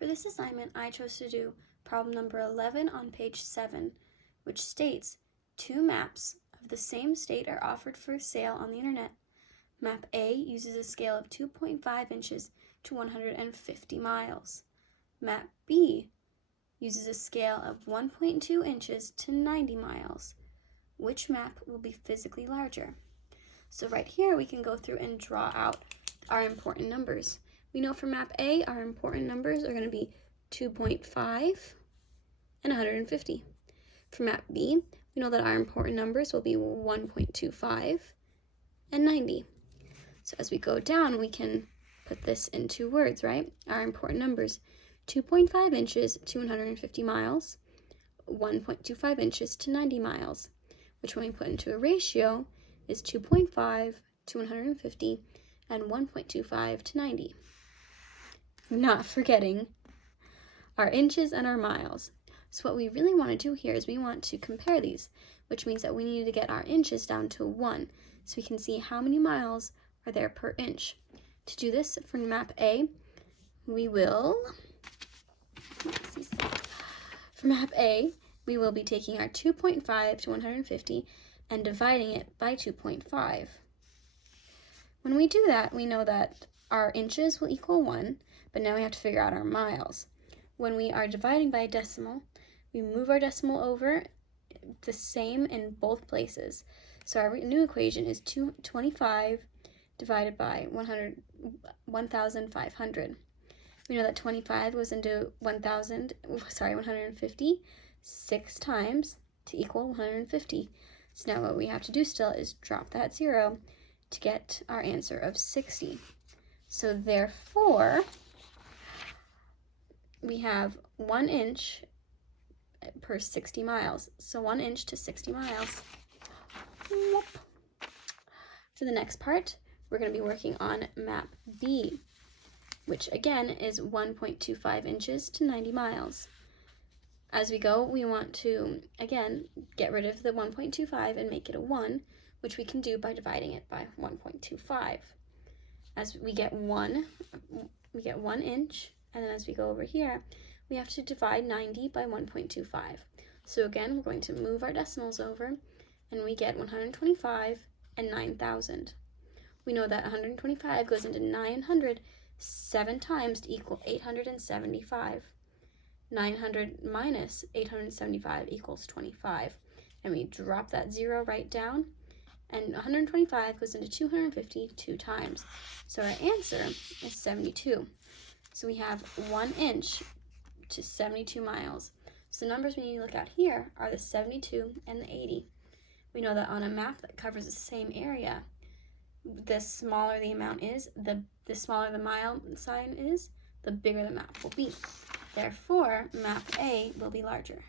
For this assignment, I chose to do problem number 11 on page 7, which states 2 maps of the same state are offered for sale on the internet. Map A uses a scale of 2.5 inches to 150 miles. Map B uses a scale of 1.2 inches to 90 miles. Which map will be physically larger? So right here we can go through and draw out our important numbers. We know for map A, our important numbers are going to be 2.5 and 150. For map B, we know that our important numbers will be 1.25 and 90. So as we go down, we can put this into words, right? Our important numbers, 2.5 inches to 150 miles, 1.25 inches to 90 miles, which when we put into a ratio is 2.5 to 150 and 1.25 to 90. Not forgetting our inches and our miles. So what we really want to do here is we want to compare these, which means that we need to get our inches down to 1 so we can see how many miles are there per inch. To do this for map A, we will be taking our 2.5 to 150 and dividing it by 2.5. When we do that, we know that our inches will equal 1, but now we have to figure out our miles. When we are dividing by a decimal, we move our decimal over the same in both places. So our new equation is 25 divided by 1,500. We know that 25 goes into 150 6 times to equal 150. So now what we have to do still is drop that 0 to get our answer of 60. So therefore, we have 1 inch per 60 miles. So 1 inch to 60 miles. For the next part, we're going to be working on map B, which again is 1.25 inches to 90 miles. As we go, we want to, again, get rid of the 1.25 and make it a 1, which we can do by dividing it by 1.25. As we get 1 inch, and then as we go over here, we have to divide 90 by 1.25. So again, we're going to move our decimals over, and we get 125 and 9,000. We know that 125 goes into 900 7 times to equal 875. 900 minus 875 equals 25. And we drop that 0 right down, and 125 goes into 250 2 times. So our answer is 72. So we have 1 inch to 72 miles. So the numbers we need to look at here are the 72 and the 80. We know that on a map that covers the same area, the smaller the amount is, the smaller the mile sign is, the bigger the map will be. Therefore, map A will be larger.